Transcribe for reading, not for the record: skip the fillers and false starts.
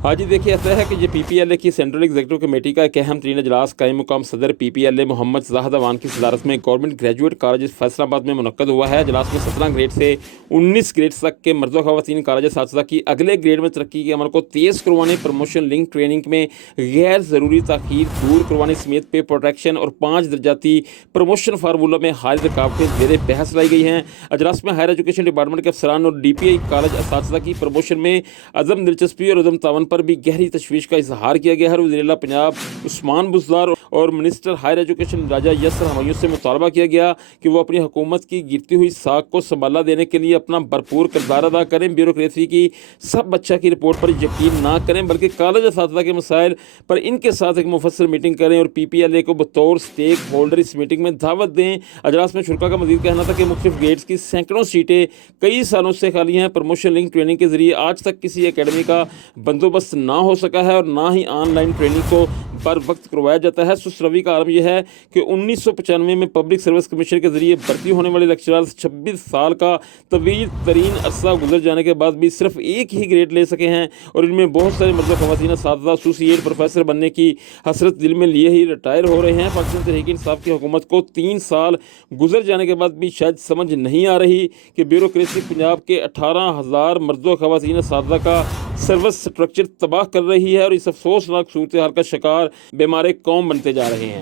हाँ जी, देखिए ऐसा है कि ये PPLA की सेंट्रल एग्जीक्यूटिव कमेटी का एक अहम तरीन अजलास कायम मुकाम सदर PPLA मोहम्मद ज़ाहिद अवान की सदारत में गवर्नमेंट ग्रेजुएट कॉलेज फैसलाबाद में मुनक्कद हुआ है। अजलास में 17 ग्रेड से 19 ग्रेड तक के मर्द व ख़वातीन कॉलेज असातिज़ा की अगले ग्रेड में तरक्की के अमल को तेज़ करवाने, प्रमोशन लिंक ट्रेनिंग में गैर ज़रूरी ताख़ीर दूर करवाने समेत पे प्रोटेक्शन और 5 दर्जाती प्रमोशन फार्मूला में हाल रुकावटें ज़ेर बहस लाई गई हैं। अजलास में हायर एजुकेशन डिपार्टमेंट के अफसरान और DPI कॉलेज असातिज़ा की प्रमोशन में अज़म दिलचस्पी और उद्यम तावन पर भी गहरी तशवीश का इजहार किया गया है। वज़ीर-ए-आला पंजाब उस्मान बुज़दार और मिनिस्टर हायर एजुकेशन राजा यसर हमैयूं से मुतालबा किया गया कि वो अपनी हुकूमत की गिरती हुई साख को संभाला देने के लिए अपना भरपूर किरदार अदा करें। ब्यूरोक्रेसी की सब बच्चा की रिपोर्ट पर यकीन ना करें, बल्कि कॉलेज असातिज़ा के मसाइल पर इनके साथ एक मुफस्सल मीटिंग करें और PPLA को बतौर स्टेक होल्डर इस मीटिंग में दावत दें। अजलास में शुरा का मज़ीद कहना था कि मुख्तलिफ ग्रेड्स की सैकड़ों सीटें कई सालों से खाली हैं। प्रमोशन लिंक ट्रेनिंग के ज़रिए आज तक किसी एकेडमी का बंदोबस्त ना हो सका है और ना ही ऑनलाइन ट्रेनिंग को पर वक्त करवाया जाता है। सुस्त रवि का आलम यह है कि 1995 में पब्लिक सर्विस कमीशन के जरिए भर्ती होने वाले लेक्चरर 26 साल का तवील तरीन अरसा गुजर जाने के बाद भी सिर्फ एक ही ग्रेड ले सके हैं और इनमें बहुत सारे मर्द ख़वातीन असातिज़ा एसोसिएट प्रोफेसर बनने की हसरत दिल में लिए ही रिटायर हो रहे हैं। पाकिस्तान तहरीक इंसाफ की हुकूमत को 3 साल गुजर जाने के बाद भी शायद समझ नहीं आ रही कि ब्यूरोक्रेसी पंजाब के 18,000 मर्द ख़वातीन असातिज़ा का सर्विस स्ट्रक्चर तबाह कर रही है और इस अफसोसनाक सूरत हाल का शिकार बीमार कौम बनते जा रहे हैं।